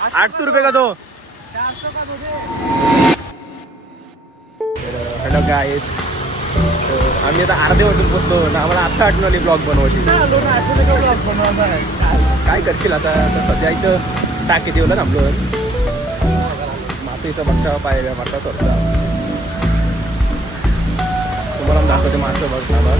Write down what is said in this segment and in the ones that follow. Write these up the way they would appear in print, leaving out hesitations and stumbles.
800 रुपये का दो. हॅलो गाईस, आम्ही आता अर्धे वाजून पोहोचलो ना. आम्हाला आता आठवण आली ब्लॉग बनवायची. काय करशील आता सध्या इथं टाकी देऊला थांबलो. मातीचा बच्चा पाहिजे माता करता तुम्हाला दाखवते मासं बघ थांबा.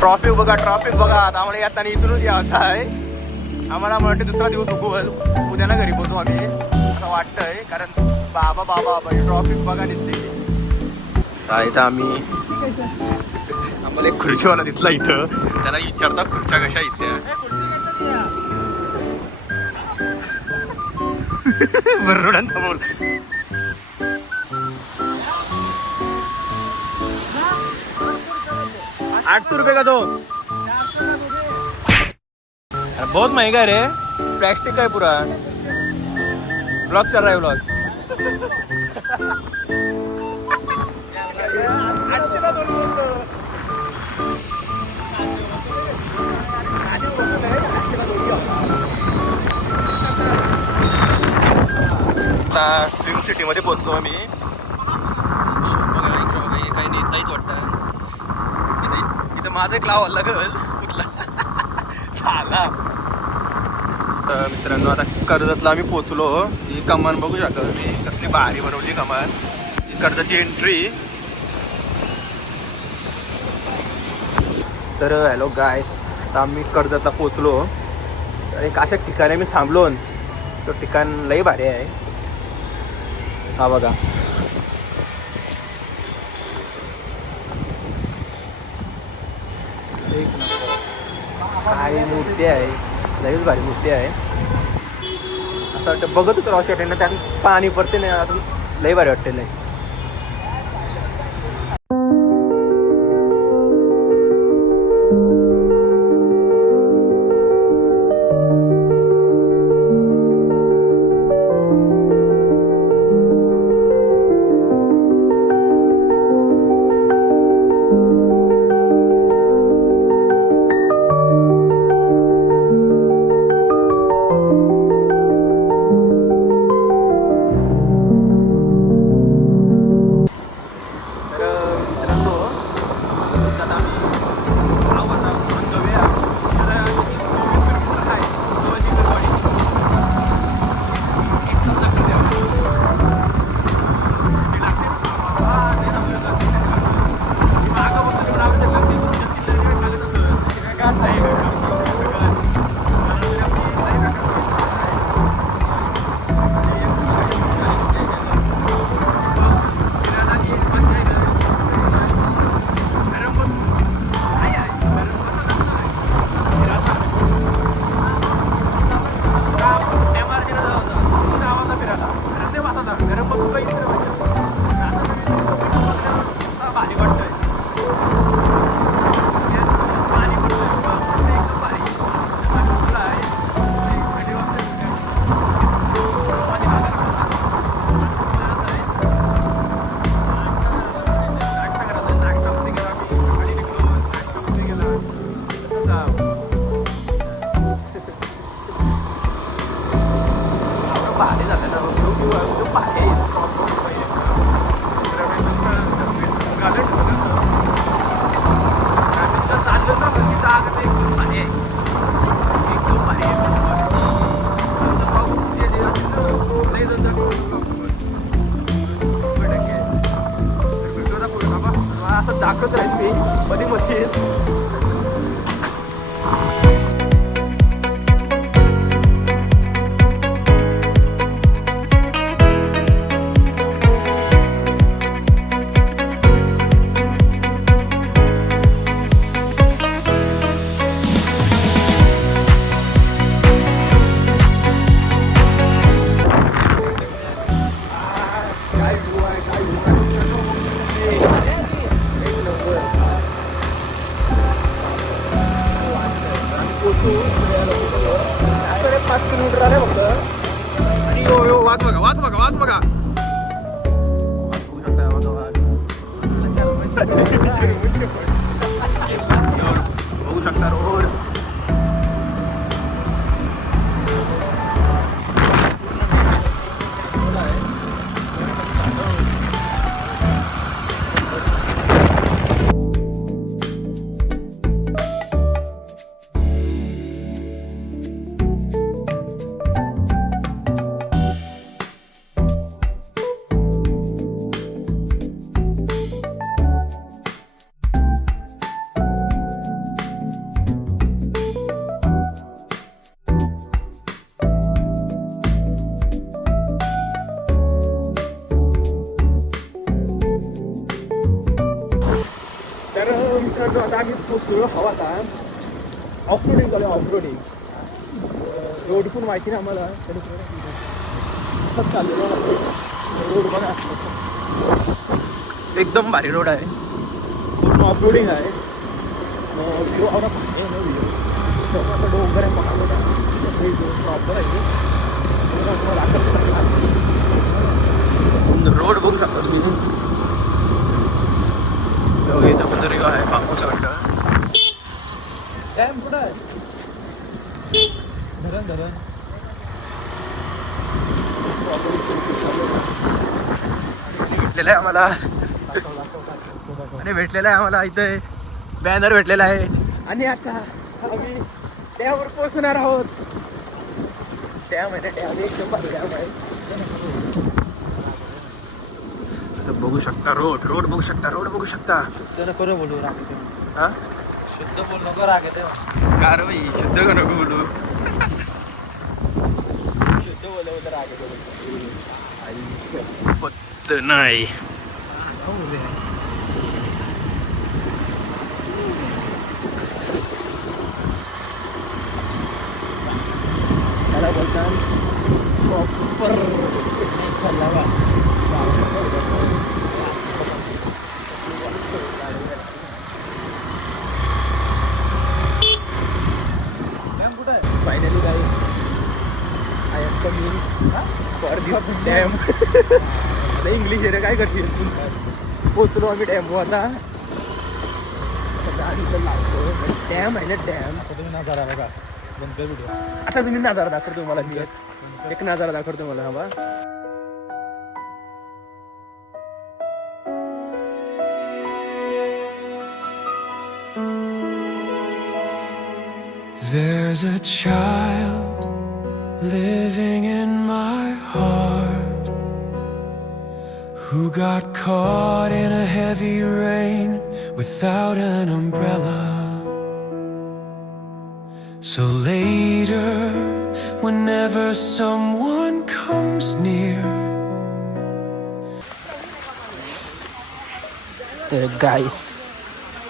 ट्रॉफिक बघा, ट्रॉफिक बघा. आम्हाला येताना इथूनच यायचं आहे. आम्हाला वाटतं दुसरा दिवस उगवल, उद्या ना घरी पोहोचू आम्ही असं वाटतंय. कारण बाबा बाबा बाबा ट्रॉफिक बघा दिसते. इथं आम्ही आम्हाला एक खुर्चीवाला दिसला इथं. त्याला विचारता खुर्च्या कशा इथे बरोबर बोल. 800 रुपये का दो. बहुत महंगा है रे. प्लास्टिक का है पूरा. ब्लॉग चल रहा है ब्लॉग. आता ड्रीम सिटी मध्ये पोहोचलो आम्ही. बघा इकडे बघा, हे काही नेता येत वाटतं. इथं माझं एक लाव लागल कुठला झाला. मित्रांनो आता कर्जतला आम्ही पोहोचलो. ही कमान बघू शकता तुम्ही, कसली भारी बनवली कमान. ही कर्जतची एंट्री. तर हॅलो गायस, आता आम्ही कर्जतला पोहोचलो. तर एक अशा ठिकाणी मी थांबलो. तो ठिकाण लई भारी आहे. हा बघा, काय मूर्ती आहे. लईच भारी मूर्ती आहे. असं वाटतं बघत होतं रॉश वाटेल ना, त्यात पाणी पडते नाही. अजून लई भारी वाटते. लई दाखवत राहील मी मध्ये मध्ये. 5 किलोमीटर आले फक्त. आणि यो यो वाच बघा वाच बघा वाच बघा. बघू शकता रोड. मित्रांनो आता आम्ही पोहोचलो हवाता. ऑफरोडिंग झालं ऑफरोडिंग. रोड पण माहिती नाही आम्हाला. चाललेलो रोड बघा एकदम भारी रोड आहे. पूर्ण ऑफरोडिंग आहे. डोंगर आहे प्रॉपर आहे. रोड बघू शकता तुम्ही. दर्या आहे बापूचा डॅम कुठं आहे. धरण धरण भेटलेलं आहे आम्हाला. आणि भेटलेलं आहे आम्हाला इथे बॅनर भेटलेला आहे. आणि आता आम्ही डॅमवर पोहोचणार आहोत. डॅम आहे डॅम एकदम भारी डॅम आहे. बघू शकता रोड रोड बघू शकता रोड बघू शकता. शुद्ध नको बोलू राग. हां शुद्ध बोल नको राग येते. कार भाई शुद्ध नको बोलू. शुद्ध बोलल्याबद्दल राग येते. पत्त नाही. त्याला बोलतात प्रॉपर चालला बा. Finally guys I am coming for this dam. आता इंग्लिश आहे काय करतील. पोचलो आम्ही डॅमवर आता. डॅम आहे ना डॅम. तुम्ही नजारा बघा. आता तुम्ही नजारा दाखवतो मला. मी एक नजारा दाखवतो मला. हवा There's a child living in my heart who got caught in a heavy rain without an umbrella. So later, whenever someone comes near, तर गाईस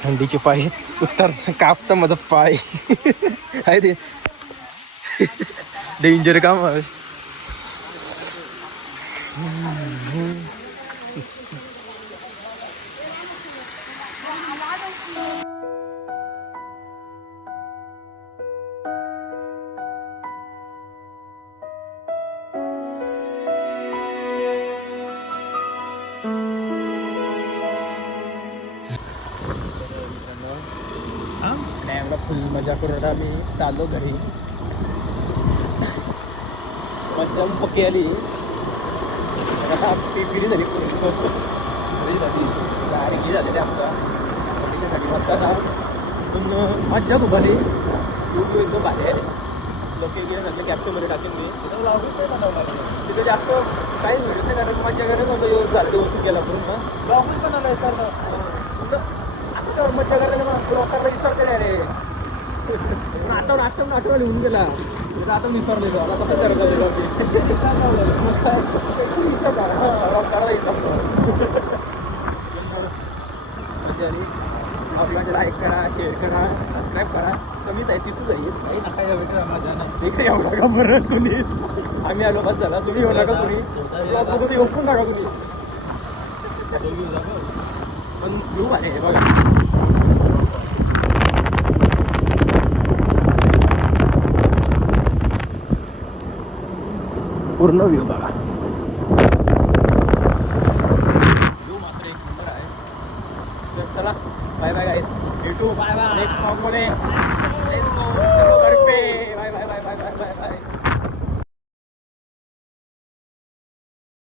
थंडीचे पाय उत्तर कापता माझा पाय आहे ते डेंजर काम आहे. डॅमला फुल मजा करून आम्ही चाललो घरी. मजा पक्की आली. पिढी झाली गाडी झालेली आमच्या मस्त आता. पण मजा खूप आली. खूप एकदम भारी आहे. लोक गेले सगळे कॅप्चरमध्ये टाकेन मी. तिथे जास्त काहीच भेटत नाही कारण मजा करायला नव्हतं. झालं दिवस गेला पूर्ण ब्लॉग पण आलं सर. असं मजा करायला मग लोकांना विसरते नाही रे. आठवण लिहून गेला. आता विसरलेलो. आता कसं करायचं आपल्याला लाईक करा, शेअर करा, सबस्क्राईब करा. कमीच आहे तिथूच आहे. काही नका येऊ नका परत तुम्ही. आम्ही आलो बस झाला. तुम्ही येऊ नका तुम्ही येऊ पण नका तुम्ही. पण व्ह्यू आहे बघा. पूर्ण व्ह्यू बघा. चला बाय बाय गाईस. भेटू नेक्स्ट ब्लॉग मध्ये.